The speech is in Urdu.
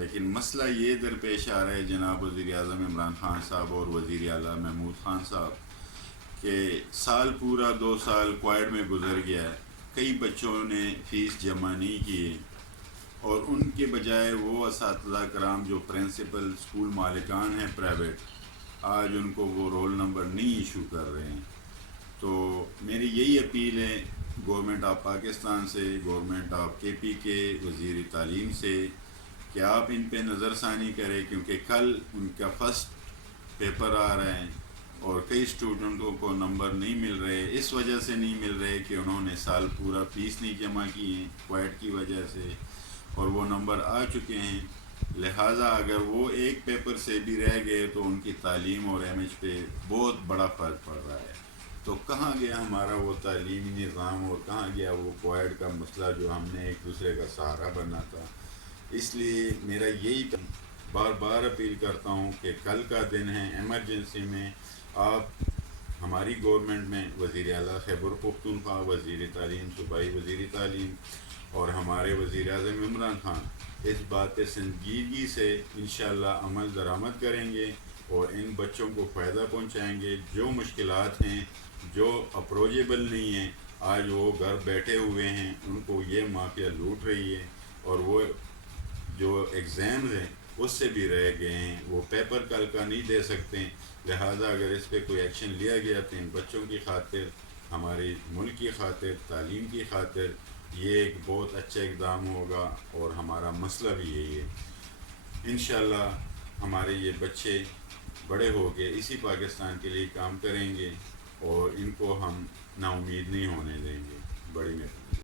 لیکن مسئلہ یہ درپیش آ رہا ہے جناب وزیر اعظم عمران خان صاحب اور وزیر اعلیٰ محمود خان صاحب کہ سال پورا 2 سال کوائڈ میں گزر گیا ہے، کئی بچوں نے فیس جمع نہیں کی اور ان کے بجائے وہ اساتذہ کرام جو پرنسپل اسکول مالکان ہیں پرائیویٹ، آج ان کو وہ رول نمبر نہیں ایشو کر رہے ہیں۔ تو میری یہی اپیل ہے گورنمنٹ آف پاکستان سے، گورنمنٹ آف کے پی کے وزیر تعلیم سے کہ آپ ان پہ نظر ثانی کریں، کیونکہ کل ان کا فرسٹ پیپر آ رہا ہے اور کئی اسٹوڈنٹوں کو نمبر نہیں مل رہے، اس وجہ سے نہیں مل رہے کہ انہوں نے سال پورا فیس نہیں جمع کی ہے کوائڈ کی وجہ سے، اور وہ نمبر آ چکے ہیں۔ لہٰذا اگر وہ ایک پیپر سے بھی رہ گئے تو ان کی تعلیم اور ایم ایچ پہ بہت بڑا فرق پڑ رہا ہے۔ تو کہاں گیا ہمارا وہ تعلیمی نظام اور کہاں گیا وہ کوائڈ کا مسئلہ جو ہم نے ایک دوسرے کا سہارا بننا تھا؟ اس لیے میرا یہی بار بار اپیل کرتا ہوں کہ کل کا دن ہے، ایمرجنسی میں آپ ہماری گورنمنٹ میں وزیر اعلیٰ خیبر پختونخوا، وزیر تعلیم صوبائی وزیر تعلیم اور ہمارے وزیر اعظم عمران خان اس بات پہ سنجیدگی سے انشاءاللہ عمل درآمد کریں گے اور ان بچوں کو فائدہ پہنچائیں گے۔ جو مشکلات ہیں، جو اپروچیبل نہیں ہیں، آج وہ گھر بیٹھے ہوئے ہیں، ان کو یہ مافیا لوٹ رہی ہے، اور وہ جو ایگزامز ہیں اس سے بھی رہ گئے ہیں، وہ پیپر کل کا نہیں دے سکتے۔ لہٰذا اگر اس پہ کوئی ایکشن لیا گیا تو ان بچوں کی خاطر، ہماری ملک کی خاطر، تعلیم کی خاطر یہ ایک بہت اچھا اقدام ہوگا، اور ہمارا مسئلہ بھی یہی ہے۔ انشاءاللہ ہمارے یہ بچے بڑے ہو کے اسی پاکستان کے لیے کام کریں گے اور ان کو ہم نا امید نہیں ہونے دیں گے۔ بڑی مہربانی۔